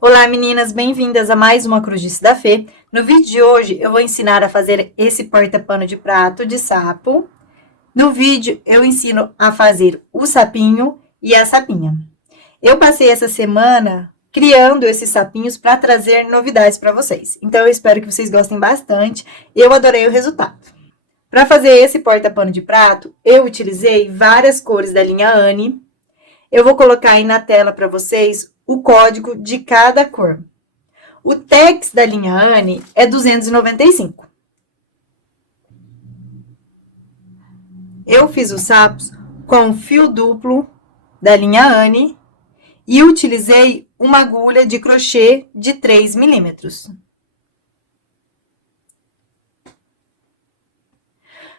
Olá meninas, bem-vindas a mais uma Cruzice da Fê. No vídeo de hoje eu vou ensinar a fazer esse porta-pano de prato de sapo. No vídeo eu ensino a fazer o sapinho e a sapinha. Eu passei essa semana criando esses sapinhos para trazer novidades para vocês. Então eu espero que vocês gostem bastante. Eu adorei o resultado. Para fazer esse porta-pano de prato, eu utilizei várias cores da linha Anne. Eu vou colocar aí na tela para vocês o código de cada cor. O Tex da linha Anne é 295. Eu fiz os sapos com fio duplo da linha Anne e utilizei uma agulha de crochê de 3 milímetros.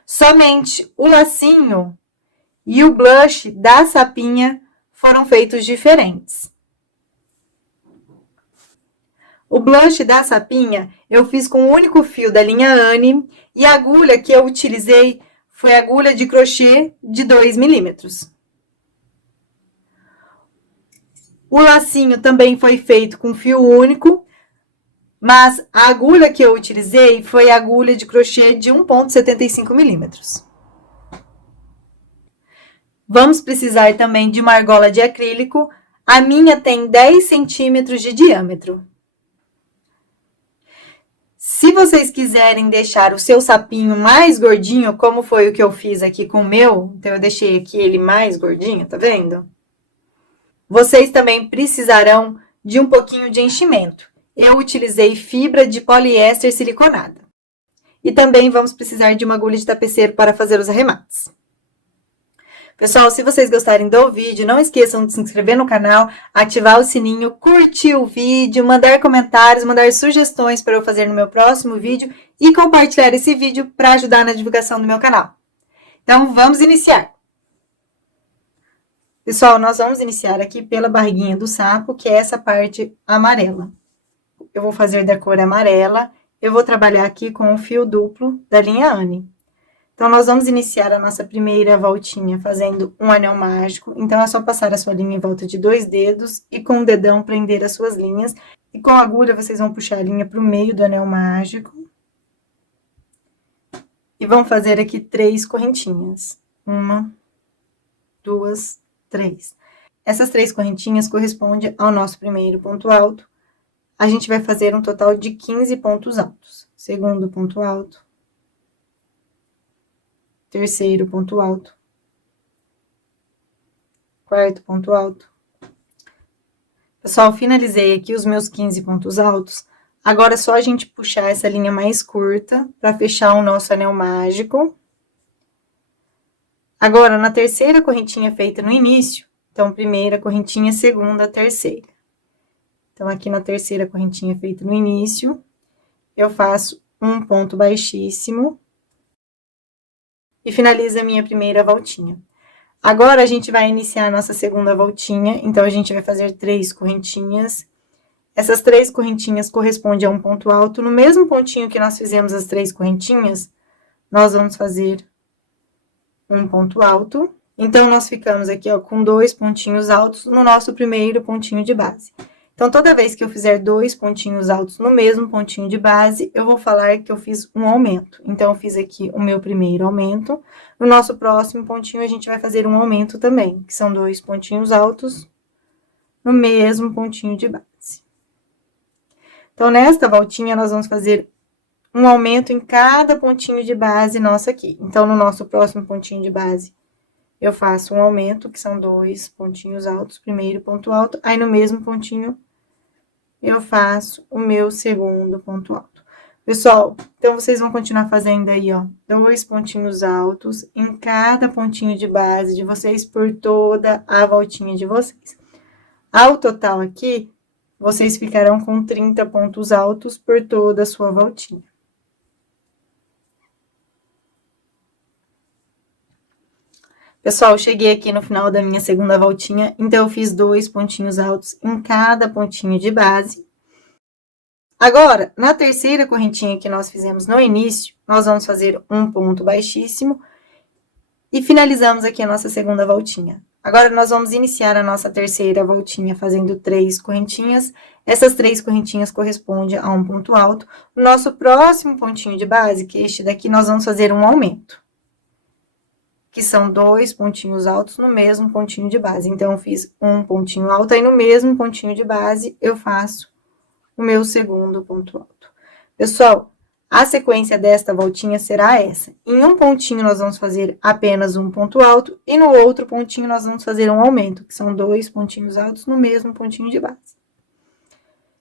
Somente o lacinho e o blush da sapinha foram feitos diferentes. O blush da sapinha eu fiz com o único fio da linha Anne e a agulha que eu utilizei foi agulha de crochê de 2 milímetros. O lacinho também foi feito com fio único, mas a agulha que eu utilizei foi a agulha de crochê de 1,75 milímetros. Vamos precisar também de uma argola de acrílico. A minha tem 10 centímetros de diâmetro. Se vocês quiserem deixar o seu sapinho mais gordinho, como foi o que eu fiz aqui com o meu, então eu deixei aqui ele mais gordinho, tá vendo? Vocês também precisarão de um pouquinho de enchimento. Eu utilizei fibra de poliéster siliconada. E também vamos precisar de uma agulha de tapeceiro para fazer os arremates. Pessoal, se vocês gostarem do vídeo, não esqueçam de se inscrever no canal, ativar o sininho, curtir o vídeo, mandar comentários, mandar sugestões para eu fazer no meu próximo vídeo e compartilhar esse vídeo para ajudar na divulgação do meu canal. Então, vamos iniciar! Pessoal, nós vamos iniciar aqui pela barriguinha do sapo, que é essa parte amarela. Eu vou fazer da cor amarela, eu vou trabalhar aqui com o fio duplo da linha Anne. Então, nós vamos iniciar a nossa primeira voltinha fazendo um anel mágico. Então, é só passar a sua linha em volta de 2 dedos e com o dedão prender as suas linhas. E com a agulha, vocês vão puxar a linha para o meio do anel mágico. E vão fazer aqui 3 correntinhas. 1, 2, 3. Essas 3 correntinhas correspondem ao nosso primeiro ponto alto. A gente vai fazer um total de 15 pontos altos. Segundo ponto alto. Terceiro ponto alto. Quarto ponto alto. Pessoal, finalizei aqui os meus 15 pontos altos. Agora é só a gente puxar essa linha mais curta para fechar o nosso anel mágico. Agora, na terceira correntinha feita no início, então, primeira correntinha, segunda, terceira. Então, aqui na terceira correntinha feita no início, eu faço um ponto baixíssimo. E finaliza a minha primeira voltinha. Agora, a gente vai iniciar a nossa segunda voltinha, então, a gente vai fazer 3 correntinhas. Essas 3 correntinhas correspondem a um ponto alto. No mesmo pontinho que nós fizemos as 3 correntinhas, nós vamos fazer um ponto alto. Então, nós ficamos aqui, ó, com 2 pontinhos altos no nosso primeiro pontinho de base. Então, toda vez que eu fizer 2 pontinhos altos no mesmo pontinho de base, eu vou falar que eu fiz um aumento. Então, eu fiz aqui o meu primeiro aumento. No nosso próximo pontinho, a gente vai fazer um aumento também, que são 2 pontinhos altos no mesmo pontinho de base. Então, nesta voltinha, nós vamos fazer um aumento em cada pontinho de base nosso aqui. Então, no nosso próximo pontinho de base, eu faço um aumento, que são 2 pontinhos altos, primeiro ponto alto. Aí, no mesmo pontinho, eu faço o meu segundo ponto alto. Pessoal, então, vocês vão continuar fazendo aí, ó, 2 pontinhos altos em cada pontinho de base de vocês por toda a voltinha de vocês. Ao total aqui, vocês ficarão com 30 pontos altos por toda a sua voltinha. Pessoal, cheguei aqui no final da minha segunda voltinha, então, eu fiz 2 pontinhos altos em cada pontinho de base. Agora, na terceira correntinha que nós fizemos no início, nós vamos fazer um ponto baixíssimo e finalizamos aqui a nossa segunda voltinha. Agora, nós vamos iniciar a nossa terceira voltinha fazendo 3 correntinhas. Essas 3 correntinhas correspondem a um ponto alto. O nosso próximo pontinho de base, que é este daqui, nós vamos fazer um aumento, que são 2 pontinhos altos no mesmo pontinho de base. Então, eu fiz um pontinho alto, aí no mesmo pontinho de base, eu faço o meu segundo ponto alto. Pessoal, a sequência desta voltinha será essa. Em um pontinho, nós vamos fazer apenas um ponto alto, e no outro pontinho, nós vamos fazer um aumento, que são 2 pontinhos altos no mesmo pontinho de base.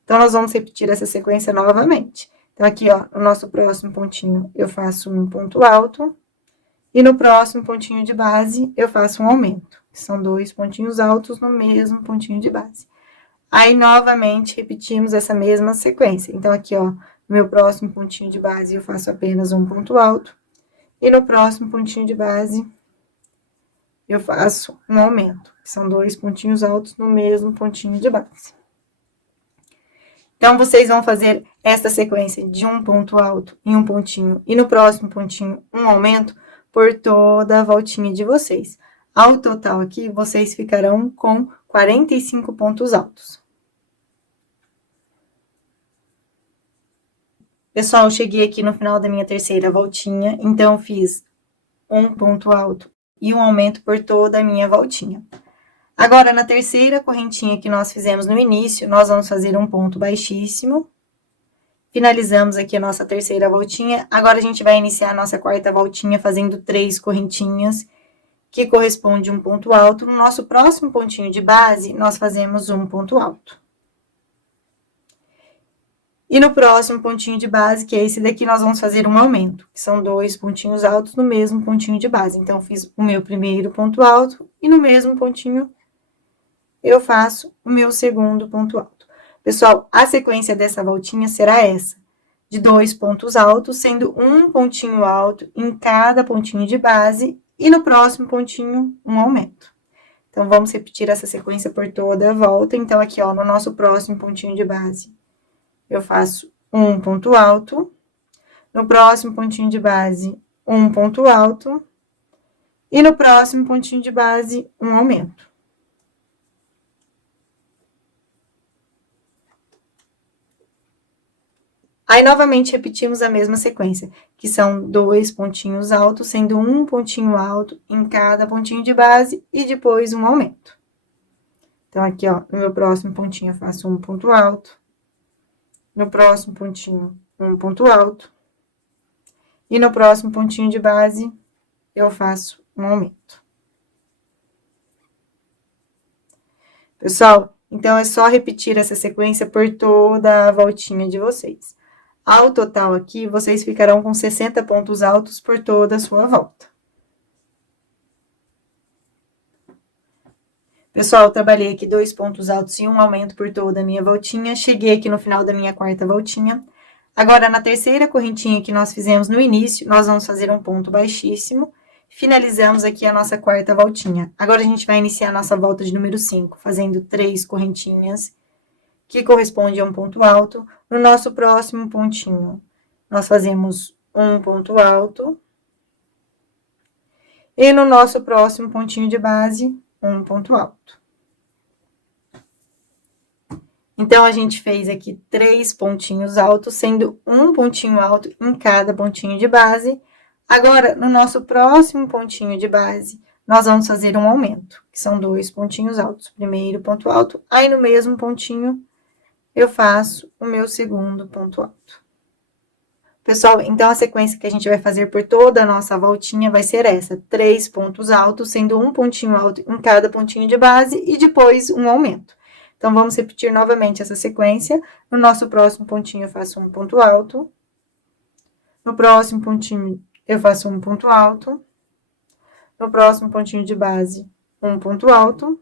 Então, nós vamos repetir essa sequência novamente. Então, aqui, ó, no nosso próximo pontinho, eu faço um ponto alto, e no próximo pontinho de base, eu faço um aumento, que são 2 pontinhos altos no mesmo pontinho de base. Aí, novamente, repetimos essa mesma sequência. Então, aqui, ó, no meu próximo pontinho de base, eu faço apenas um ponto alto. E no próximo pontinho de base, eu faço um aumento, que são 2 pontinhos altos no mesmo pontinho de base. Então, vocês vão fazer essa sequência de um ponto alto em um pontinho e no próximo pontinho um aumento por toda a voltinha de vocês. Ao total aqui, vocês ficarão com 45 pontos altos. Pessoal, eu cheguei aqui no final da minha terceira voltinha, então eu fiz um ponto alto e um aumento por toda a minha voltinha. Agora, na terceira correntinha que nós fizemos no início, nós vamos fazer um ponto baixíssimo. Finalizamos aqui a nossa terceira voltinha. Agora, a gente vai iniciar a nossa quarta voltinha fazendo 3 correntinhas, que corresponde a um ponto alto. No nosso próximo pontinho de base, nós fazemos um ponto alto. E no próximo pontinho de base, que é esse daqui, nós vamos fazer um aumento, que são 2 pontinhos altos no mesmo pontinho de base. Então, eu fiz o meu primeiro ponto alto e no mesmo pontinho eu faço o meu segundo ponto alto. Pessoal, a sequência dessa voltinha será essa, de 2 pontos altos, sendo um pontinho alto em cada pontinho de base e no próximo pontinho um aumento. Então, vamos repetir essa sequência por toda a volta. Então, aqui, ó, no nosso próximo pontinho de base, eu faço um ponto alto, no próximo pontinho de base, um ponto alto, e no próximo pontinho de base, um aumento. Aí, novamente, repetimos a mesma sequência, que são 2 pontinhos altos, sendo um pontinho alto em cada pontinho de base, e depois um aumento. Então, aqui, ó, no meu próximo pontinho, eu faço um ponto alto, no próximo pontinho, um ponto alto. E no próximo pontinho de base, eu faço um aumento. Pessoal, então, é só repetir essa sequência por toda a voltinha de vocês. Ao total aqui, vocês ficarão com 60 pontos altos por toda a sua volta. Pessoal, eu trabalhei aqui 2 pontos altos e um aumento por toda a minha voltinha. Cheguei aqui no final da minha quarta voltinha. Agora, na terceira correntinha que nós fizemos no início, nós vamos fazer um ponto baixíssimo. Finalizamos aqui a nossa quarta voltinha. Agora, a gente vai iniciar a nossa volta de número 5, fazendo 3 correntinhas, que corresponde a um ponto alto. No nosso próximo pontinho, nós fazemos um ponto alto. E no nosso próximo pontinho de base, um ponto alto. Então, a gente fez aqui 3 pontinhos altos, sendo um pontinho alto em cada pontinho de base. Agora, no nosso próximo pontinho de base, nós vamos fazer um aumento, que são 2 pontinhos altos. Primeiro ponto alto, aí no mesmo pontinho, eu faço o meu segundo ponto alto. Pessoal, então, a sequência que a gente vai fazer por toda a nossa voltinha vai ser essa: 3 pontos altos, sendo um pontinho alto em cada pontinho de base e depois um aumento. Então, vamos repetir novamente essa sequência. No nosso próximo pontinho, eu faço um ponto alto. No próximo pontinho, eu faço um ponto alto. No próximo pontinho de base, um ponto alto.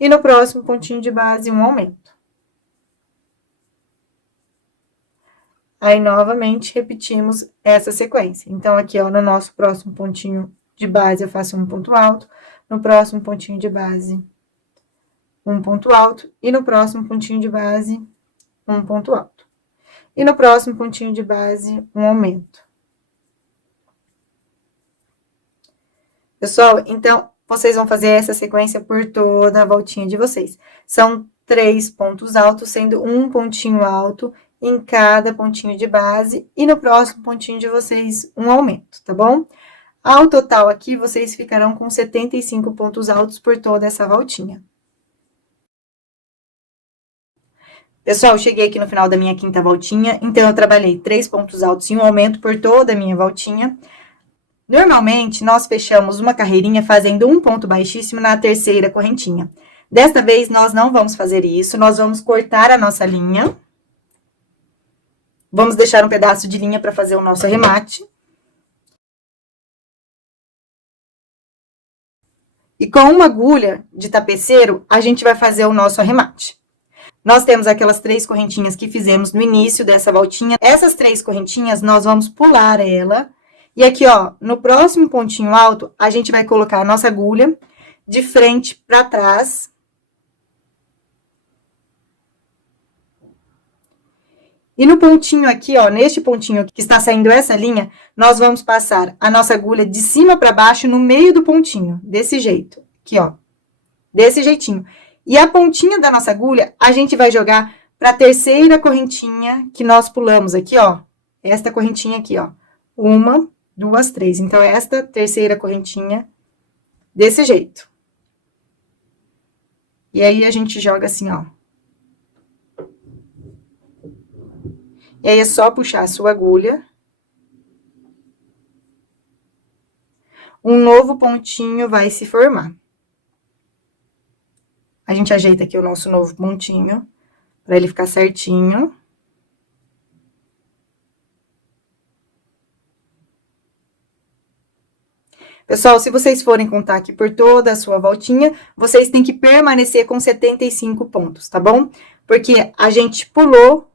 E no próximo pontinho de base, um aumento. Aí, novamente, repetimos essa sequência. Então, aqui, ó, no nosso próximo pontinho de base, eu faço um ponto alto. No próximo pontinho de base, um ponto alto. E no próximo pontinho de base, um ponto alto. E no próximo pontinho de base, um aumento. Pessoal, então, vocês vão fazer essa sequência por toda a voltinha de vocês. São 3 pontos altos, sendo um pontinho alto em cada pontinho de base, e no próximo pontinho de vocês, um aumento, tá bom? Ao total aqui, vocês ficarão com 75 pontos altos por toda essa voltinha. Pessoal, cheguei aqui no final da minha quinta voltinha, então eu trabalhei 3 pontos altos e um aumento por toda a minha voltinha. Normalmente, nós fechamos uma carreirinha fazendo um ponto baixíssimo na terceira correntinha. Desta vez, nós não vamos fazer isso, nós vamos cortar a nossa linha. Vamos deixar um pedaço de linha para fazer o nosso arremate. E com uma agulha de tapeceiro, a gente vai fazer o nosso arremate. Nós temos aquelas 3 correntinhas que fizemos no início dessa voltinha. Essas 3 correntinhas, nós vamos pular ela. E aqui, ó, no próximo pontinho alto, a gente vai colocar a nossa agulha de frente para trás. E no pontinho aqui, ó, neste pontinho que está saindo essa linha, nós vamos passar a nossa agulha de cima para baixo no meio do pontinho, desse jeito. Aqui, ó, desse jeitinho. E a pontinha da nossa agulha, a gente vai jogar para a terceira correntinha que nós pulamos aqui, ó. Esta correntinha aqui, ó. 1, 2, 3. Então, esta terceira correntinha, desse jeito. E aí, a gente joga assim, ó. E aí, é só puxar a sua agulha. Um novo pontinho vai se formar. A gente ajeita aqui o nosso novo pontinho, para ele ficar certinho. Pessoal, se vocês forem contar aqui por toda a sua voltinha, vocês têm que permanecer com 75 pontos, tá bom? Porque a gente pulou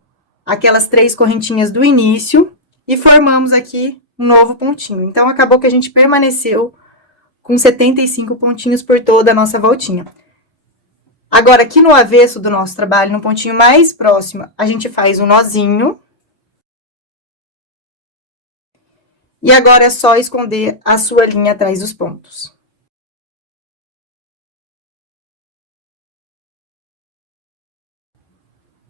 aquelas 3 correntinhas do início e formamos aqui um novo pontinho. Então, acabou que a gente permaneceu com 75 pontinhos por toda a nossa voltinha. Agora, aqui no avesso do nosso trabalho, no pontinho mais próximo, a gente faz um nozinho. E agora é só esconder a sua linha atrás dos pontos.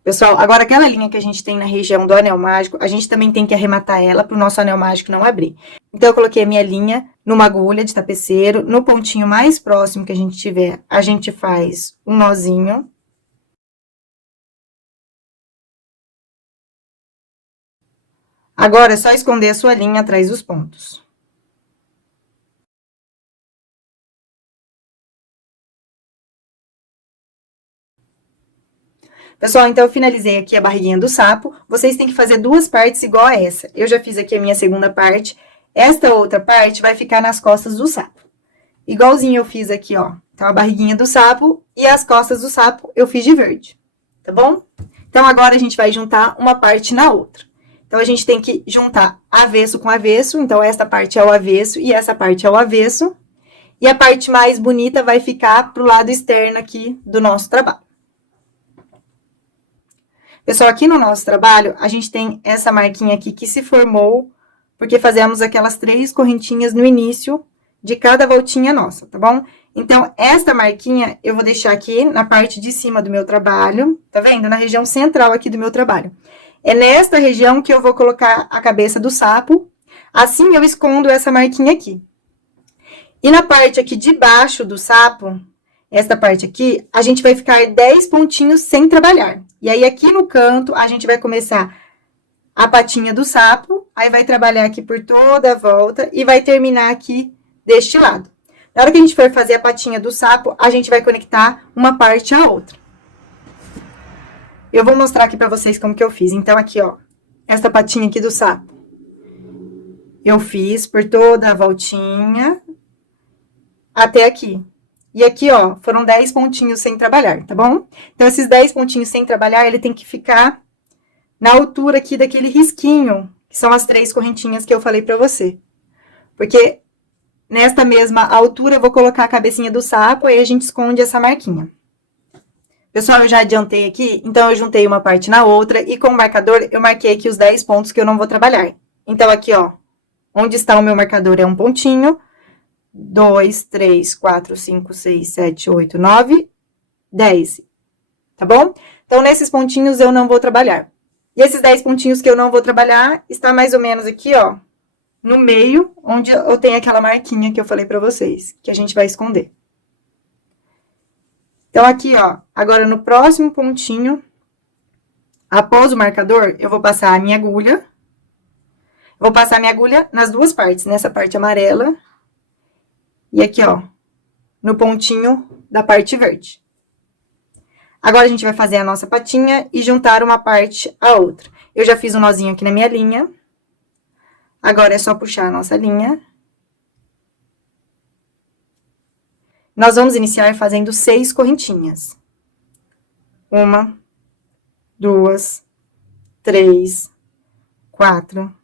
Pessoal, agora aquela linha que a gente tem na região do anel mágico, a gente também tem que arrematar ela para o nosso anel mágico não abrir. Então, eu coloquei a minha linha numa agulha de tapeceiro, no pontinho mais próximo que a gente tiver, a gente faz um nozinho. Agora, é só esconder a sua linha atrás dos pontos. Pessoal, então, eu finalizei aqui a barriguinha do sapo. Vocês têm que fazer 2 partes igual a essa. Eu já fiz aqui a minha segunda parte. Esta outra parte vai ficar nas costas do sapo. Igualzinho eu fiz aqui, ó. Então, a barriguinha do sapo e as costas do sapo eu fiz de verde. Tá bom? Então, agora a gente vai juntar uma parte na outra. Então, a gente tem que juntar avesso com avesso. Então, esta parte é o avesso e essa parte é o avesso. E a parte mais bonita vai ficar pro lado externo aqui do nosso trabalho. Pessoal, aqui no nosso trabalho, a gente tem essa marquinha aqui que se formou, porque fazemos aquelas 3 correntinhas no início de cada voltinha nossa, tá bom? Então, esta marquinha eu vou deixar aqui na parte de cima do meu trabalho, tá vendo? Na região central aqui do meu trabalho. É nesta região que eu vou colocar a cabeça do sapo, assim eu escondo essa marquinha aqui. E na parte aqui de baixo do sapo, esta parte aqui, a gente vai ficar 10 pontinhos sem trabalhar. E aí, aqui no canto, a gente vai começar a patinha do sapo, aí vai trabalhar aqui por toda a volta e vai terminar aqui deste lado. Na hora que a gente for fazer a patinha do sapo, a gente vai conectar uma parte à outra. Eu vou mostrar aqui pra vocês como que eu fiz. Então, aqui, ó, essa patinha aqui do sapo. Eu fiz por toda a voltinha até aqui. E aqui, ó, foram 10 pontinhos sem trabalhar, tá bom? Então, esses 10 pontinhos sem trabalhar, ele tem que ficar na altura aqui daquele risquinho, que são as 3 correntinhas que eu falei pra você. Porque nesta mesma altura, eu vou colocar a cabecinha do sapo, e aí a gente esconde essa marquinha. Pessoal, eu já adiantei aqui, então eu juntei uma parte na outra, e com o marcador, eu marquei aqui os 10 pontos que eu não vou trabalhar. Então, aqui, ó, onde está o meu marcador é um pontinho, 2, 3, 4, 5, 6, 7, 8, 9, 10. Tá bom? Então, nesses pontinhos eu não vou trabalhar. E esses 10 pontinhos que eu não vou trabalhar, está mais ou menos aqui, ó, no meio, onde eu tenho aquela marquinha que eu falei pra vocês, que a gente vai esconder. Então, aqui, ó, agora no próximo pontinho, após o marcador, eu vou passar a minha agulha. Vou passar a minha agulha nas duas partes, nessa parte amarela e aqui, ó, no pontinho da parte verde. Agora, a gente vai fazer a nossa patinha e juntar uma parte à outra. Eu já fiz um nozinho aqui na minha linha. Agora, é só puxar a nossa linha. Nós vamos iniciar fazendo 6 correntinhas. 1, 2, 3, 4,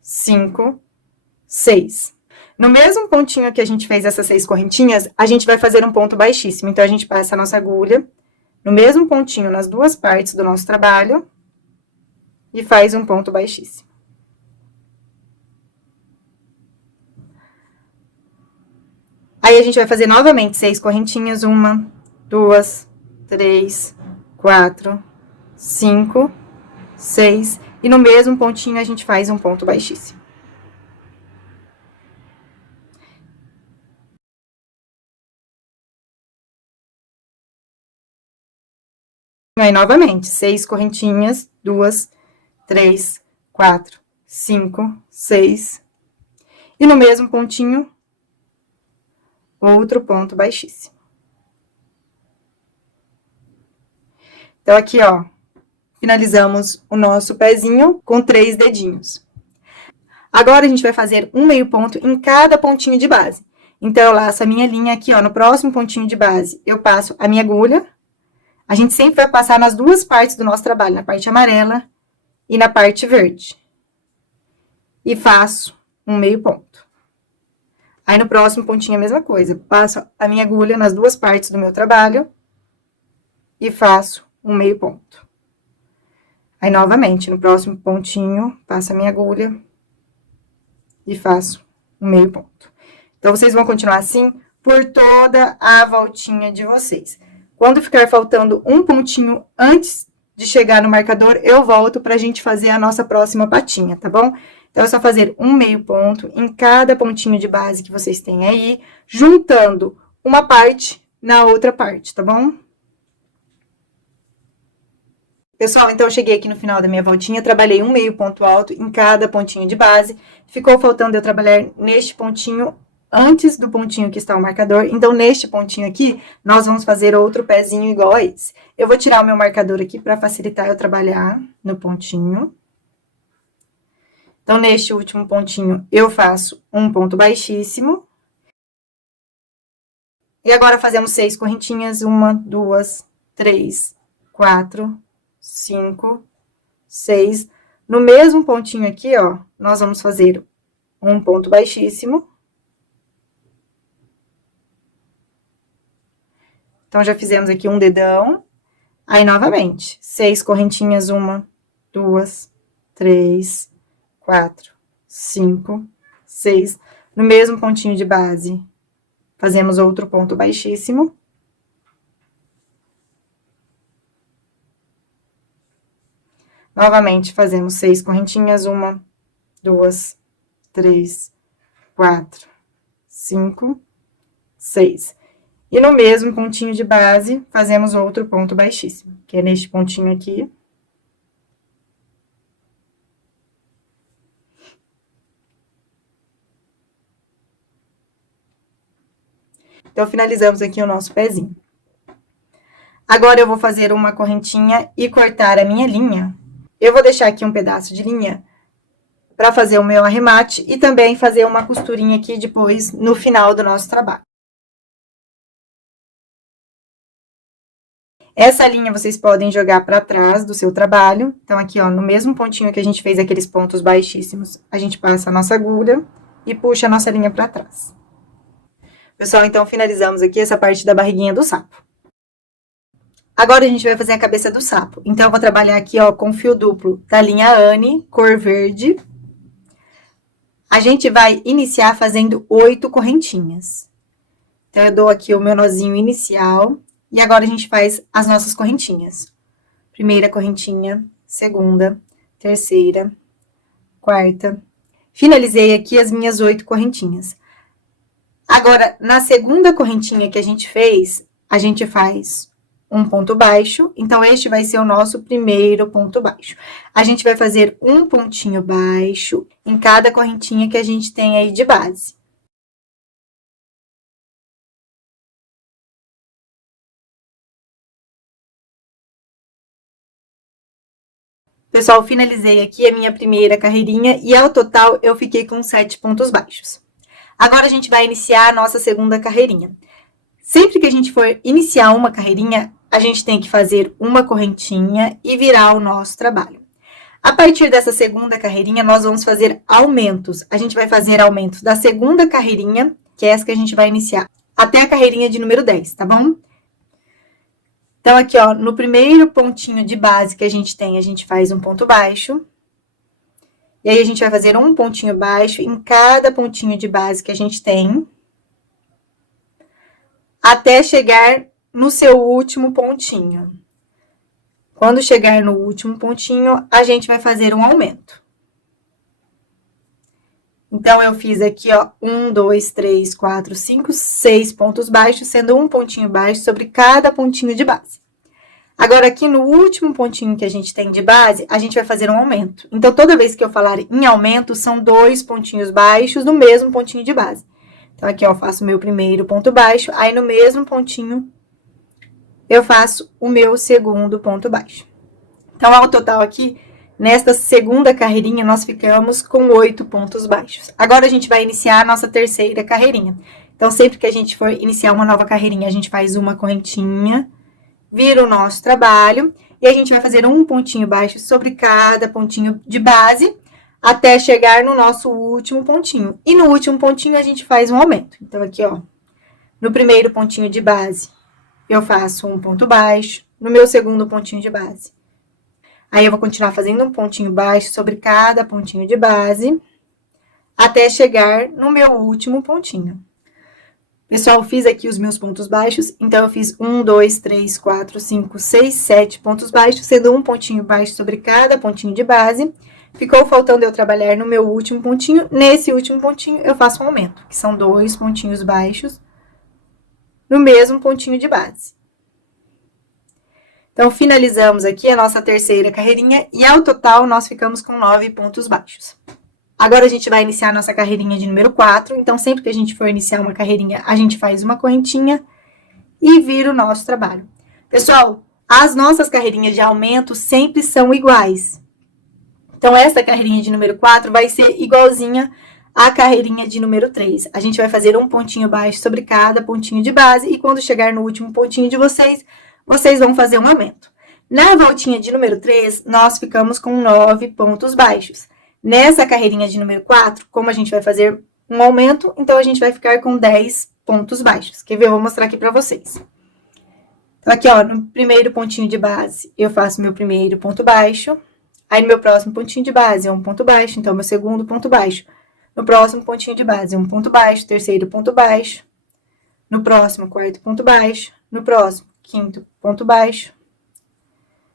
5, 6. No mesmo pontinho que a gente fez essas 6 correntinhas, a gente vai fazer um ponto baixíssimo. Então, a gente passa a nossa agulha no mesmo pontinho nas duas partes do nosso trabalho e faz um ponto baixíssimo. Aí, a gente vai fazer novamente 6 correntinhas. 1, 2, 3, 4, 5, 6. E no mesmo pontinho, a gente faz um ponto baixíssimo. Aí, novamente, 6 correntinhas. 2, 3, 4, 5, 6. E no mesmo pontinho, outro ponto baixíssimo. Então, aqui, ó, finalizamos o nosso pezinho com 3 dedinhos. Agora, a gente vai fazer um meio ponto em cada pontinho de base. Então, eu laço a minha linha aqui, ó, no próximo pontinho de base, eu passo a minha agulha. A gente sempre vai passar nas duas partes do nosso trabalho, na parte amarela e na parte verde. E faço um meio ponto. Aí, no próximo pontinho, a mesma coisa. Passo a minha agulha nas duas partes do meu trabalho e faço um meio ponto. Aí, novamente, no próximo pontinho, passo a minha agulha e faço um meio ponto. Então, vocês vão continuar assim por toda a voltinha de vocês. Quando ficar faltando um pontinho antes de chegar no marcador, eu volto pra gente fazer a nossa próxima patinha, tá bom? Então, é só fazer um meio ponto em cada pontinho de base que vocês têm aí, juntando uma parte na outra parte, tá bom? Pessoal, então, eu cheguei aqui no final da minha voltinha, trabalhei um meio ponto alto em cada pontinho de base. Ficou faltando eu trabalhar neste pontinho antes do pontinho que está o marcador. Então, neste pontinho aqui, nós vamos fazer outro pezinho igual a esse. Eu vou tirar o meu marcador aqui para facilitar eu trabalhar no pontinho. Então, neste último pontinho, eu faço um ponto baixíssimo. E agora, fazemos 6 correntinhas. 1, 2, 3, 4, 5, 6. No mesmo pontinho aqui, ó, nós vamos fazer um ponto baixíssimo. Então, já fizemos aqui um dedão. Aí, novamente, 6 correntinhas. 1, 2, 3, 4, 5, 6. No mesmo pontinho de base, fazemos outro ponto baixíssimo. Novamente, fazemos 6 correntinhas. 1, 2, 3, 4, 5, 6. E no mesmo pontinho de base, fazemos outro ponto baixíssimo, que é neste pontinho aqui. Então, finalizamos aqui o nosso pezinho. Agora, eu vou fazer uma correntinha e cortar a minha linha. Eu vou deixar aqui um pedaço de linha para fazer o meu arremate e também fazer uma costurinha aqui depois, no final do nosso trabalho. Essa linha vocês podem jogar para trás do seu trabalho. Então, aqui, ó, no mesmo pontinho que a gente fez aqueles pontos baixíssimos, a gente passa a nossa agulha e puxa a nossa linha para trás. Pessoal, então, finalizamos aqui essa parte da barriguinha do sapo. Agora, a gente vai fazer a cabeça do sapo. Então, eu vou trabalhar aqui, ó, com fio duplo da linha Anne, cor verde. A gente vai iniciar fazendo 8 correntinhas. Então, eu dou aqui o meu nozinho inicial. E agora, a gente faz as nossas correntinhas. Primeira correntinha, segunda, terceira, quarta. Finalizei aqui as minhas 8 correntinhas. Agora, na segunda correntinha que a gente fez, a gente faz um ponto baixo. Então, este vai ser o nosso primeiro ponto baixo. A gente vai fazer um pontinho baixo em cada correntinha que a gente tem aí de base. Pessoal, finalizei aqui a minha primeira carreirinha e, ao total, eu fiquei com 7 pontos baixos. Agora, a gente vai iniciar a nossa segunda carreirinha. Sempre que a gente for iniciar uma carreirinha, a gente tem que fazer uma correntinha e virar o nosso trabalho. A partir dessa segunda carreirinha, nós vamos fazer aumentos. A gente vai fazer aumentos da segunda carreirinha, que é essa que a gente vai iniciar, até a carreirinha de número 10, tá bom? Então, aqui, ó, no primeiro pontinho de base que a gente faz um ponto baixo. E aí, a gente vai fazer um pontinho baixo em cada pontinho de base que a gente tem, até chegar no seu último pontinho. Quando chegar no último pontinho, a gente vai fazer um aumento. Então, eu fiz aqui, ó, 1, 2, 3, 4, 5, 6 pontos baixos, sendo um pontinho baixo sobre cada pontinho de base. Agora, aqui no último pontinho que a gente tem de base, a gente vai fazer um aumento. Então, toda vez que eu falar em aumento, são 2 pontinhos baixos no mesmo pontinho de base. Então, aqui, ó, eu faço o meu primeiro ponto baixo, aí no mesmo pontinho, eu faço o meu segundo ponto baixo. Então, ao total aqui, nesta segunda carreirinha, nós ficamos com 8 pontos baixos. Agora, a gente vai iniciar a nossa terceira carreirinha. Então, sempre que a gente for iniciar uma nova carreirinha, a gente faz uma correntinha, vira o nosso trabalho, e a gente vai fazer um pontinho baixo sobre cada pontinho de base, até chegar no nosso último pontinho. E no último pontinho, a gente faz um aumento. Então, aqui, ó, no primeiro pontinho de base, eu faço um ponto baixo, no meu segundo pontinho de base. Aí, eu vou continuar fazendo um pontinho baixo sobre cada pontinho de base, até chegar no meu último pontinho. Pessoal, fiz aqui os meus pontos baixos, então, eu fiz 1, 2, 3, 4, 5, 6, 7 pontos baixos, sendo um pontinho baixo sobre cada pontinho de base. Ficou faltando eu trabalhar no meu último pontinho. Nesse último pontinho, eu faço um aumento, que são 2 pontinhos baixos no mesmo pontinho de base. Então, finalizamos aqui a nossa terceira carreirinha e, ao total, nós ficamos com 9 pontos baixos. Agora, a gente vai iniciar a nossa carreirinha de número 4. Então, sempre que a gente for iniciar uma carreirinha, a gente faz uma correntinha e vira o nosso trabalho. Pessoal, as nossas carreirinhas de aumento sempre são iguais. Então, essa carreirinha de número 4 vai ser igualzinha à carreirinha de número 3. A gente vai fazer um pontinho baixo sobre cada pontinho de base e, quando chegar no último pontinho de vocês, vocês vão fazer um aumento. Na voltinha de número 3, nós ficamos com 9 pontos baixos. Nessa carreirinha de número 4, como a gente vai fazer um aumento, então, a gente vai ficar com 10 pontos baixos. Quer ver? Eu vou mostrar aqui pra vocês. Então, aqui, ó, no primeiro pontinho de base, eu faço meu primeiro ponto baixo. Aí, no meu próximo pontinho de base, é um ponto baixo, então, meu segundo ponto baixo. No próximo pontinho de base, um ponto baixo, terceiro ponto baixo. No próximo, quarto ponto baixo. No próximo, quinto ponto baixo.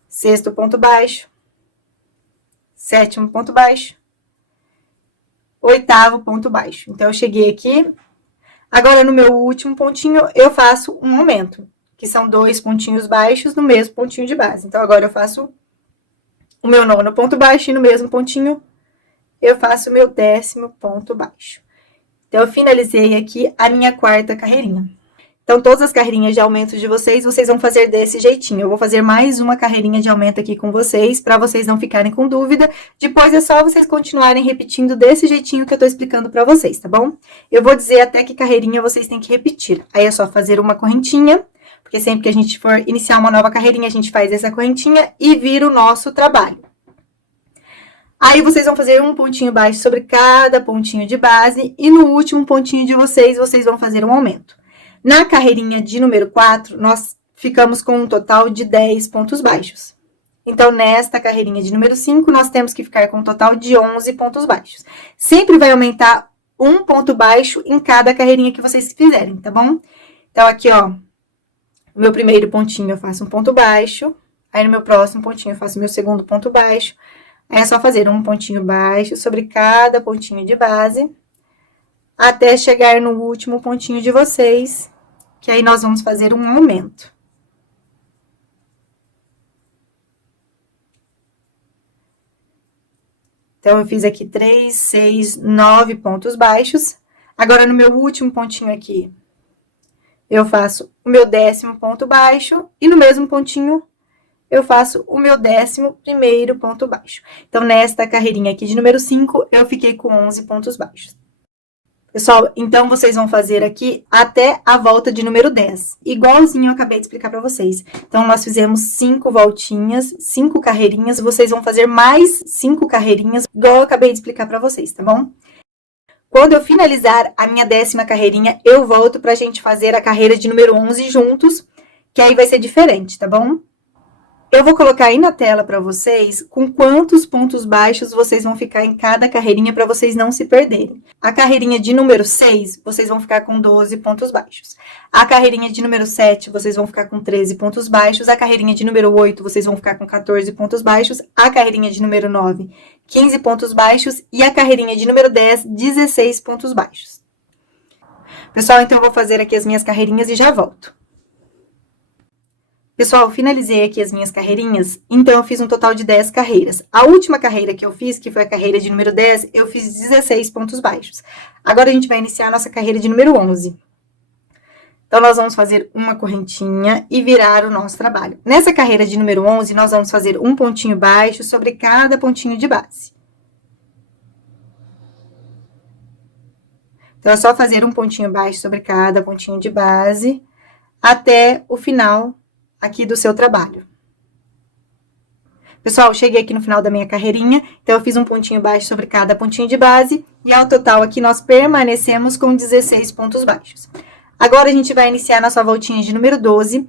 Sexto ponto baixo. Sétimo ponto baixo. Oitavo ponto baixo. Então, eu cheguei aqui. Agora, no meu último pontinho, eu faço um aumento, que são 2 pontinhos baixos no mesmo pontinho de base. Então, agora eu faço o meu 9º ponto baixo e no mesmo pontinho eu faço o meu 10º ponto baixo. Então, eu finalizei aqui a minha 4ª carreirinha. Então, todas as carreirinhas de aumento de vocês vão fazer desse jeitinho. Eu vou fazer mais uma carreirinha de aumento aqui com vocês, para vocês não ficarem com dúvida. Depois, é só vocês continuarem repetindo desse jeitinho que eu tô explicando para vocês, tá bom? Eu vou dizer até que carreirinha vocês têm que repetir. Aí, é só fazer uma correntinha, porque sempre que a gente for iniciar uma nova carreirinha, a gente faz essa correntinha e vira o nosso trabalho. Aí, vocês vão fazer um pontinho baixo sobre cada pontinho de base e no último pontinho de vocês vão fazer um aumento. Na carreirinha de número 4, nós ficamos com um total de 10 pontos baixos. Então, nesta carreirinha de número 5, nós temos que ficar com um total de 11 pontos baixos. Sempre vai aumentar um ponto baixo em cada carreirinha que vocês fizerem, tá bom? Então, aqui, ó, no meu primeiro pontinho eu faço um ponto baixo, aí no meu próximo pontinho eu faço meu segundo ponto baixo, aí é só fazer um pontinho baixo sobre cada pontinho de base, até chegar no último pontinho de vocês, que aí nós vamos fazer um aumento. Então, eu fiz aqui 3, 6, 9 pontos baixos. Agora, no meu último pontinho aqui, eu faço o meu 10º ponto baixo e no mesmo pontinho eu faço o meu 11º ponto baixo. Então, nesta carreirinha aqui de número 5, eu fiquei com 11 pontos baixos. Pessoal, então vocês vão fazer aqui até a volta de número 10, igualzinho eu acabei de explicar para vocês. Então, nós fizemos 5 voltinhas, 5 carreirinhas, vocês vão fazer mais 5 carreirinhas, igual eu acabei de explicar para vocês, tá bom? Quando eu finalizar a minha 10ª carreirinha, eu volto pra gente fazer a carreira de número 11 juntos, que aí vai ser diferente, tá bom? Eu vou colocar aí na tela para vocês com quantos pontos baixos vocês vão ficar em cada carreirinha para vocês não se perderem. A carreirinha de número 6, vocês vão ficar com 12 pontos baixos. A carreirinha de número 7, vocês vão ficar com 13 pontos baixos. A carreirinha de número 8, vocês vão ficar com 14 pontos baixos. A carreirinha de número 9, 15 pontos baixos. E a carreirinha de número 10, 16 pontos baixos. Pessoal, então eu vou fazer aqui as minhas carreirinhas e já volto. Pessoal, finalizei aqui as minhas carreirinhas, então eu fiz um total de 10 carreiras. A última carreira que eu fiz, que foi a carreira de número 10, eu fiz 16 pontos baixos. Agora, a gente vai iniciar a nossa carreira de número 11. Então, nós vamos fazer uma correntinha e virar o nosso trabalho. Nessa carreira de número 11, nós vamos fazer um pontinho baixo sobre cada pontinho de base. Então, é só fazer um pontinho baixo sobre cada pontinho de base até o final aqui do seu trabalho. Pessoal, cheguei aqui no final da minha carreirinha, então eu fiz um pontinho baixo sobre cada pontinho de base, e ao total aqui nós permanecemos com 16 pontos baixos. Agora, a gente vai iniciar nossa voltinha de número 12.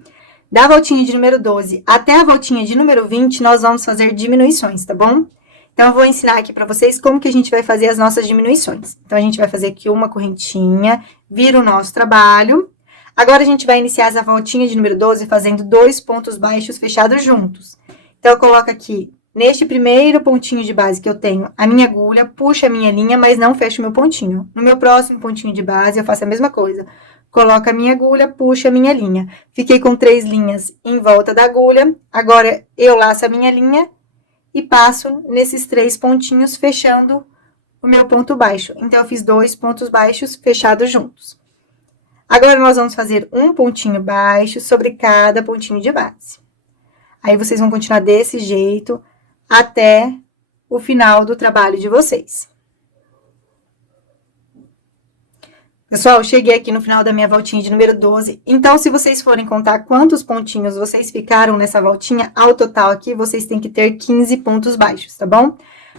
Da voltinha de número 12 até a voltinha de número 20, nós vamos fazer diminuições, tá bom? Então, eu vou ensinar aqui para vocês como que a gente vai fazer as nossas diminuições. Então, a gente vai fazer aqui uma correntinha, vira o nosso trabalho. Agora, a gente vai iniciar essa voltinha de número 12 fazendo 2 pontos baixos fechados juntos. Então, eu coloco aqui, neste primeiro pontinho de base que eu tenho, a minha agulha, puxo a minha linha, mas não fecho o meu pontinho. No meu próximo pontinho de base, eu faço a mesma coisa. Coloco a minha agulha, puxo a minha linha. Fiquei com 3 linhas em volta da agulha. Agora, eu laço a minha linha e passo nesses 3 pontinhos, fechando o meu ponto baixo. Então, eu fiz 2 pontos baixos fechados juntos. Agora, nós vamos fazer um pontinho baixo sobre cada pontinho de base. Aí, vocês vão continuar desse jeito até o final do trabalho de vocês. Pessoal, eu cheguei aqui no final da minha voltinha de número 12. Então, se vocês forem contar quantos pontinhos vocês ficaram nessa voltinha, ao total aqui, vocês têm que ter 15 pontos baixos, tá bom?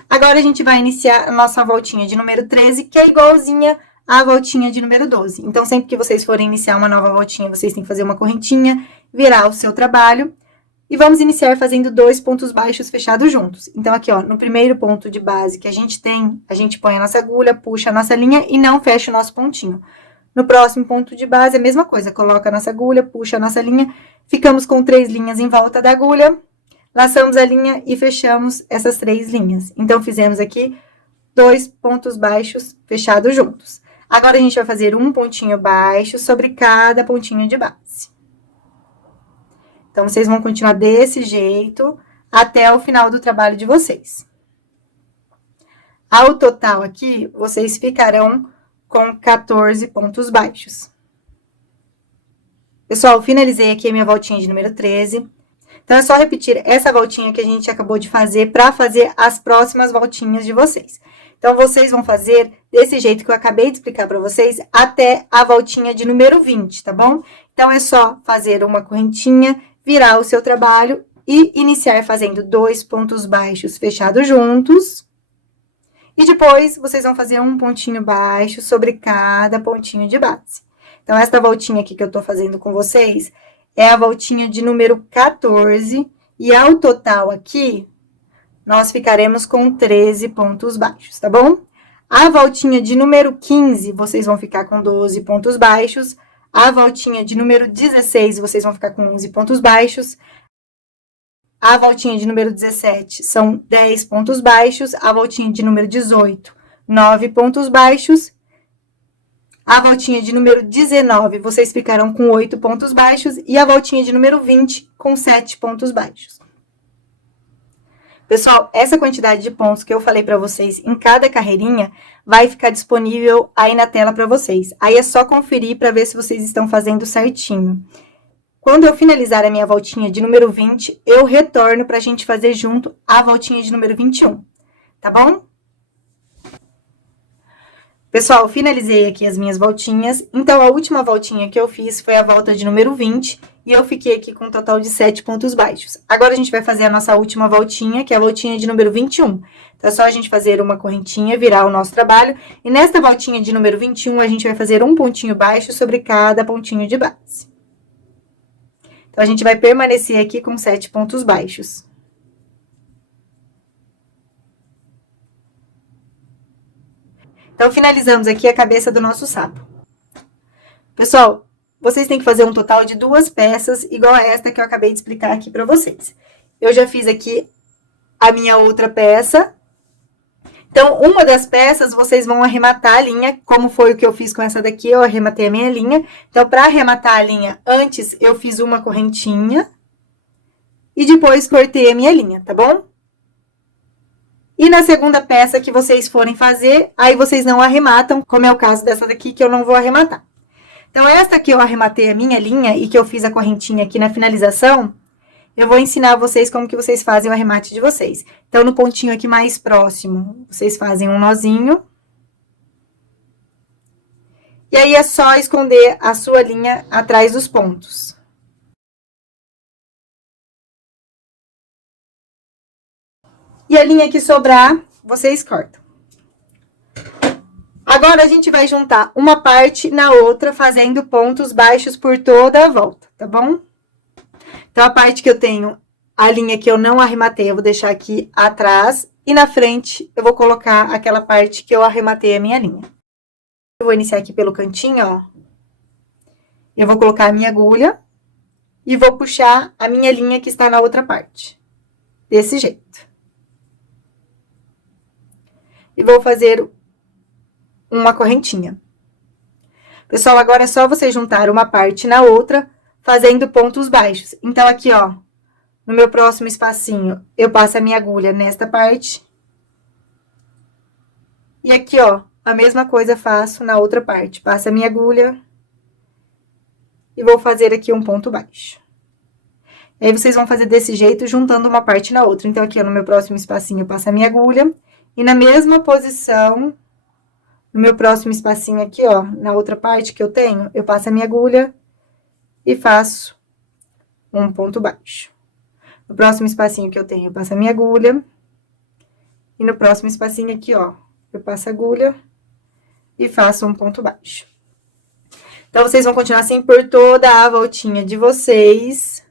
Agora, a gente vai iniciar a nossa voltinha de número 13, que é igualzinha a voltinha de número 12. Então, sempre que vocês forem iniciar uma nova voltinha, vocês têm que fazer uma correntinha, virar o seu trabalho. E vamos iniciar fazendo 2 pontos baixos fechados juntos. Então, aqui, ó, no primeiro ponto de base que a gente tem, a gente põe a nossa agulha, puxa a nossa linha e não fecha o nosso pontinho. No próximo ponto de base, a mesma coisa. Coloca a nossa agulha, puxa a nossa linha, ficamos com 3 linhas em volta da agulha, laçamos a linha e fechamos essas 3 linhas. Então, fizemos aqui 2 pontos baixos fechados juntos. Agora, a gente vai fazer um pontinho baixo sobre cada pontinho de base. Então, vocês vão continuar desse jeito até o final do trabalho de vocês. Ao total aqui, vocês ficarão com 14 pontos baixos. Pessoal, finalizei aqui a minha voltinha de número 13. Então, é só repetir essa voltinha que a gente acabou de fazer para fazer as próximas voltinhas de vocês. Então, vocês vão fazer desse jeito que eu acabei de explicar para vocês até a voltinha de número 20, tá bom? Então, é só fazer uma correntinha, virar o seu trabalho e iniciar fazendo 2 pontos baixos fechados juntos. E depois, vocês vão fazer um pontinho baixo sobre cada pontinho de base. Então, esta voltinha aqui que eu tô fazendo com vocês é a voltinha de número 14, E ao total aqui, nós ficaremos com 13 pontos baixos, tá bom? A voltinha de número 15, vocês vão ficar com 12 pontos baixos. A voltinha de número 16, vocês vão ficar com 11 pontos baixos. A voltinha de número 17 são 10 pontos baixos. A voltinha de número 18, 9 pontos baixos. A voltinha de número 19, vocês ficarão com 8 pontos baixos. E a voltinha de número 20, com 7 pontos baixos. Pessoal, essa quantidade de pontos que eu falei para vocês em cada carreirinha vai ficar disponível aí na tela para vocês. Aí é só conferir para ver se vocês estão fazendo certinho. Quando eu finalizar a minha voltinha de número 20, eu retorno para a gente fazer junto a voltinha de número 21, tá bom? Pessoal, finalizei aqui as minhas voltinhas. Então, a última voltinha que eu fiz foi a volta de número 20 e eu fiquei aqui com um total de 7 pontos baixos. Agora, a gente vai fazer a nossa última voltinha, que é a voltinha de número 21. Então, é só a gente fazer uma correntinha, virar o nosso trabalho. E nesta voltinha de número 21, a gente vai fazer um pontinho baixo sobre cada pontinho de base. Então, a gente vai permanecer aqui com 7 pontos baixos. Então, finalizamos aqui a cabeça do nosso sapo. Pessoal, vocês têm que fazer um total de 2 peças, igual a esta que eu acabei de explicar aqui para vocês. Eu já fiz aqui a minha outra peça. Então, uma das peças, vocês vão arrematar a linha, como foi o que eu fiz com essa daqui, eu arrematei a minha linha. Então, para arrematar a linha, antes eu fiz uma correntinha e depois cortei a minha linha, tá bom? E na segunda peça que vocês forem fazer, aí vocês não arrematam, como é o caso dessa daqui, que eu não vou arrematar. Então, essa aqui eu arrematei a minha linha e que eu fiz a correntinha aqui na finalização, eu vou ensinar vocês como que vocês fazem o arremate de vocês. Então, no pontinho aqui mais próximo, vocês fazem um nozinho. E aí, é só esconder a sua linha atrás dos pontos. E a linha que sobrar, vocês cortam. Agora, a gente vai juntar uma parte na outra, fazendo pontos baixos por toda a volta, tá bom? Então, a parte que eu tenho, a linha que eu não arrematei, eu vou deixar aqui atrás. E na frente, eu vou colocar aquela parte que eu arrematei a minha linha. Eu vou iniciar aqui pelo cantinho, ó. Eu vou colocar a minha agulha e vou puxar a minha linha que está na outra parte. Desse jeito. E vou fazer uma correntinha. Pessoal, agora é só você juntar uma parte na outra, fazendo pontos baixos. Então, aqui, ó, no meu próximo espacinho, eu passo a minha agulha nesta parte. E aqui, ó, a mesma coisa faço na outra parte. Passo a minha agulha e vou fazer aqui um ponto baixo. Aí, vocês vão fazer desse jeito, juntando uma parte na outra. Então, aqui, ó, no meu próximo espacinho, eu passo a minha agulha. E na mesma posição, no meu próximo espacinho aqui, ó, na outra parte que eu tenho, eu passo a minha agulha e faço um ponto baixo. No próximo espacinho que eu tenho, eu passo a minha agulha. E no próximo espacinho aqui, ó, eu passo a agulha e faço um ponto baixo. Então, vocês vão continuar assim por toda a voltinha de vocês,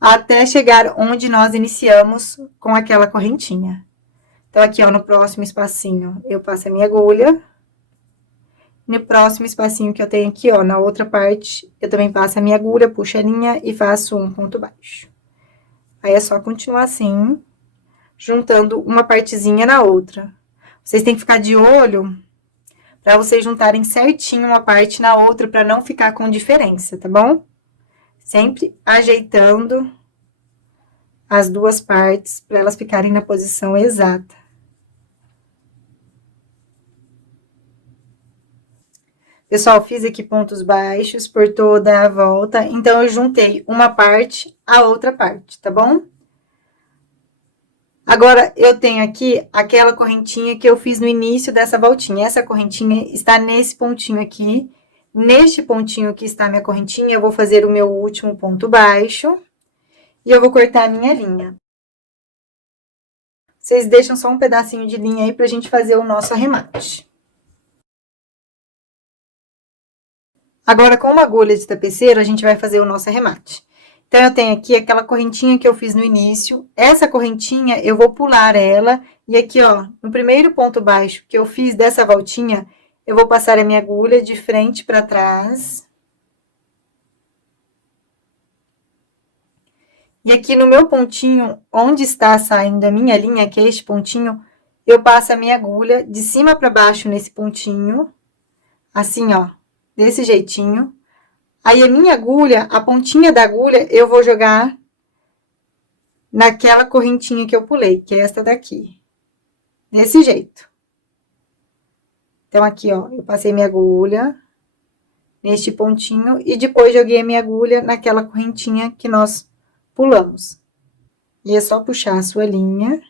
até chegar onde nós iniciamos com aquela correntinha. Então, aqui, ó, no próximo espacinho, eu passo a minha agulha. No próximo espacinho que eu tenho aqui, ó, na outra parte, eu também passo a minha agulha, puxo a linha e faço um ponto baixo. Aí, é só continuar assim, juntando uma partezinha na outra. Vocês têm que ficar de olho pra vocês juntarem certinho uma parte na outra, pra não ficar com diferença, tá bom? Sempre ajeitando as duas partes, pra elas ficarem na posição exata. Pessoal, fiz aqui pontos baixos por toda a volta, então, eu juntei uma parte a outra parte, tá bom? Agora, eu tenho aqui aquela correntinha que eu fiz no início dessa voltinha. Essa correntinha está nesse pontinho aqui. Neste pontinho que está a minha correntinha, eu vou fazer o meu último ponto baixo. E eu vou cortar a minha linha. Vocês deixam só um pedacinho de linha aí pra gente fazer o nosso arremate. Agora, com uma agulha de tapeceiro, a gente vai fazer o nosso arremate. Então, eu tenho aqui aquela correntinha que eu fiz no início. Essa correntinha, eu vou pular ela. E aqui, ó, no primeiro ponto baixo que eu fiz dessa voltinha, eu vou passar a minha agulha de frente para trás. E aqui no meu pontinho, onde está saindo a minha linha, que é este pontinho, eu passo a minha agulha de cima para baixo nesse pontinho. Assim, ó, desse jeitinho. Aí, a minha agulha, a pontinha da agulha, eu vou jogar naquela correntinha que eu pulei, que é esta daqui. Desse jeito. Então, aqui, ó, eu passei minha agulha neste pontinho e depois joguei a minha agulha naquela correntinha que nós pulamos. E é só puxar a sua linha.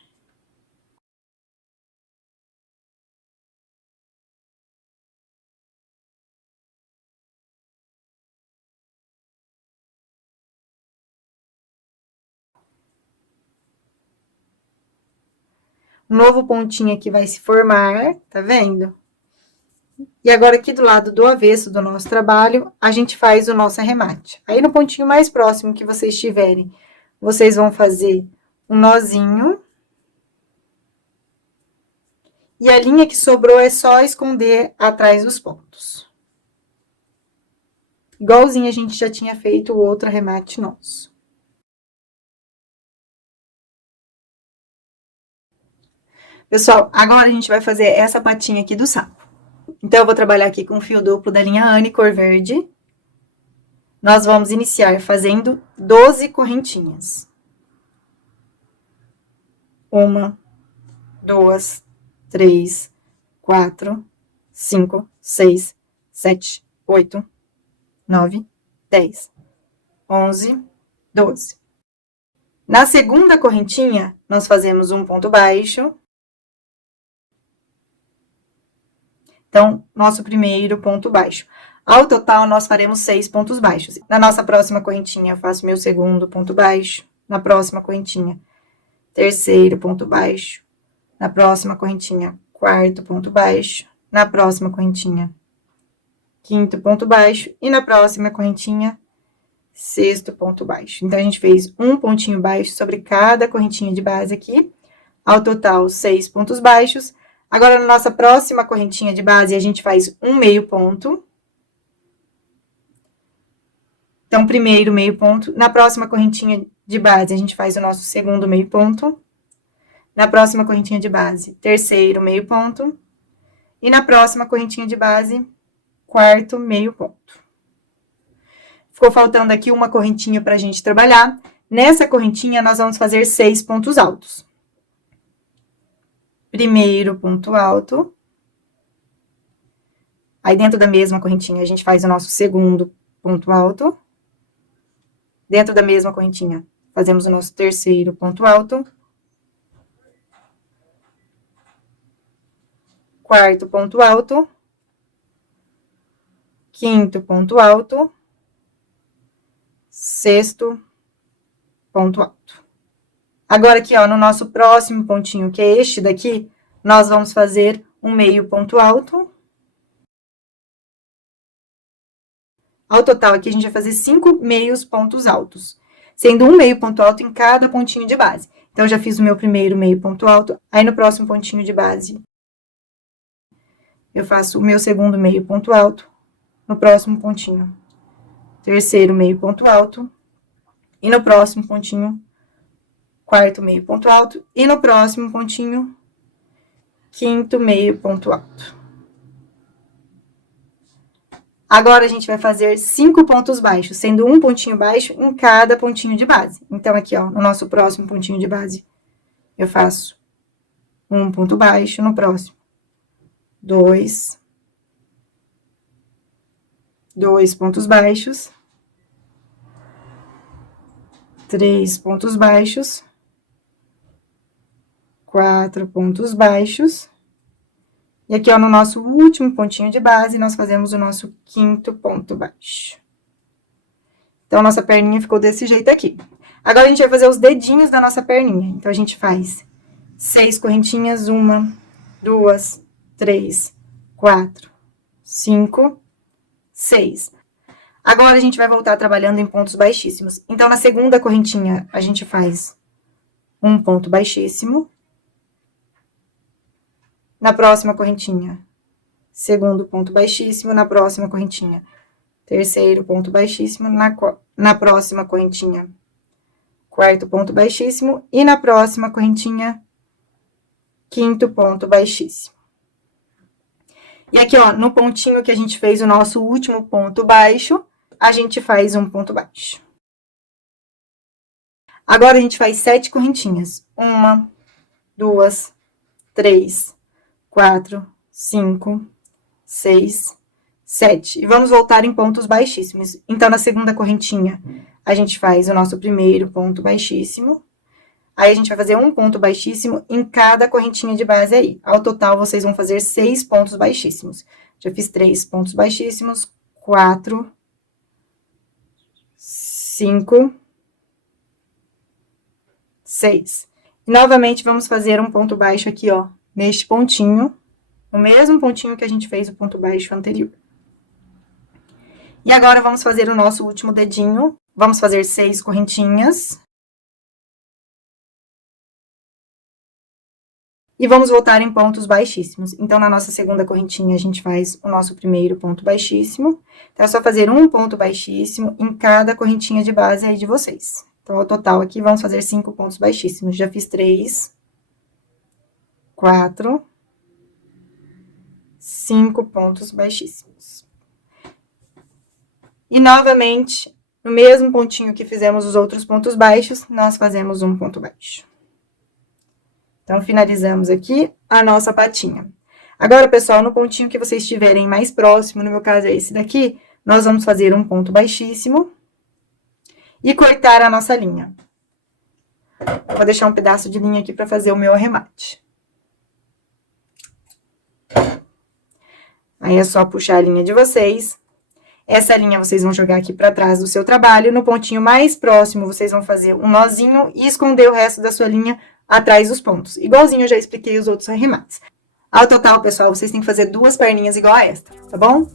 Um novo pontinho aqui vai se formar, tá vendo? E agora, aqui do lado do avesso do nosso trabalho, a gente faz o nosso arremate. Aí, no pontinho mais próximo que vocês tiverem, vocês vão fazer um nozinho. E a linha que sobrou é só esconder atrás dos pontos. Igualzinho a gente já tinha feito o outro arremate nosso. Pessoal, agora a gente vai fazer essa patinha aqui do sapo. Então, eu vou trabalhar aqui com o fio duplo da linha Anne, cor verde. Nós vamos iniciar fazendo 12 correntinhas. 1, 2, 3, 4, 5, 6, 7, 8, 9, 10, 11, 12. Na segunda correntinha, nós fazemos um ponto baixo. Então, nosso primeiro ponto baixo. Ao total, nós faremos 6 pontos baixos. Na nossa próxima correntinha, eu faço meu segundo ponto baixo. Na próxima correntinha, terceiro ponto baixo. Na próxima correntinha, quarto ponto baixo. Na próxima correntinha, quinto ponto baixo. E na próxima correntinha, sexto ponto baixo. Então, a gente fez um pontinho baixo sobre cada correntinha de base aqui. Ao total, 6 pontos baixos. Agora, na nossa próxima correntinha de base, a gente faz um meio ponto. Então, primeiro meio ponto. Na próxima correntinha de base, a gente faz o nosso segundo meio ponto. Na próxima correntinha de base, terceiro meio ponto. E na próxima correntinha de base, quarto meio ponto. Ficou faltando aqui uma correntinha pra gente trabalhar. Nessa correntinha, nós vamos fazer 6 pontos altos. Primeiro ponto alto. Aí, dentro da mesma correntinha, a gente faz o nosso segundo ponto alto. Dentro da mesma correntinha, fazemos o nosso terceiro ponto alto. Quarto ponto alto. Quinto ponto alto. Sexto ponto alto. Agora, aqui, ó, no nosso próximo pontinho, que é este daqui, nós vamos fazer um meio ponto alto. Ao total, aqui, a gente vai fazer 5 meios pontos altos, sendo um meio ponto alto em cada pontinho de base. Então, eu já fiz o meu primeiro meio ponto alto, aí no próximo pontinho de base, eu faço o meu segundo meio ponto alto, no próximo pontinho, terceiro meio ponto alto, e no próximo pontinho, quarto meio ponto alto, e no próximo pontinho, quinto meio ponto alto. Agora, a gente vai fazer 5 pontos baixos, sendo um pontinho baixo em cada pontinho de base. Então, aqui, ó, no nosso próximo pontinho de base, eu faço um ponto baixo, no próximo, 2 pontos baixos, 3 pontos baixos, 4 pontos baixos. E aqui, ó, no nosso último pontinho de base, nós fazemos o nosso quinto ponto baixo. Então, nossa perninha ficou desse jeito aqui. Agora, a gente vai fazer os dedinhos da nossa perninha. Então, a gente faz 6 correntinhas, 1, 2, 3, 4, 5, 6. Agora, a gente vai voltar trabalhando em pontos baixíssimos. Então, na segunda correntinha, a gente faz um ponto baixíssimo. Na próxima correntinha, segundo ponto baixíssimo. Na próxima correntinha, terceiro ponto baixíssimo. Na próxima correntinha, quarto ponto baixíssimo. E na próxima correntinha, quinto ponto baixíssimo. E aqui, ó, no pontinho que a gente fez o nosso último ponto baixo, a gente faz um ponto baixo. Agora, a gente faz 7 correntinhas. 1, 2, 3, 4, 5, 6, 7. E vamos voltar em pontos baixíssimos. Então, na segunda correntinha, a gente faz o nosso primeiro ponto baixíssimo. Aí, a gente vai fazer um ponto baixíssimo em cada correntinha de base aí. Ao total, vocês vão fazer 6 pontos baixíssimos. Já fiz 3 pontos baixíssimos, 4, 5, 6. E, novamente, vamos fazer um ponto baixo aqui, ó, neste pontinho, no mesmo pontinho que a gente fez o ponto baixo anterior. E agora, vamos fazer o nosso último dedinho. Vamos fazer 6 correntinhas. E vamos voltar em pontos baixíssimos. Então, na nossa segunda correntinha, a gente faz o nosso primeiro ponto baixíssimo. Então, é só fazer um ponto baixíssimo em cada correntinha de base aí de vocês. Então, ao total aqui, vamos fazer 5 pontos baixíssimos. Já fiz 3, 4, 5 pontos baixíssimos. E, novamente, no mesmo pontinho que fizemos os outros pontos baixos, nós fazemos um ponto baixo. Então, finalizamos aqui a nossa patinha. Agora, pessoal, no pontinho que vocês estiverem mais próximo, no meu caso é esse daqui, nós vamos fazer um ponto baixíssimo e cortar a nossa linha. Eu vou deixar um pedaço de linha aqui para fazer o meu arremate. Aí, é só puxar a linha de vocês. Essa linha vocês vão jogar aqui para trás do seu trabalho. No pontinho mais próximo, vocês vão fazer um nozinho e esconder o resto da sua linha atrás dos pontos. Igualzinho eu já expliquei os outros arremates. Ao total, pessoal, vocês têm que fazer 2 perninhas igual a esta, tá bom?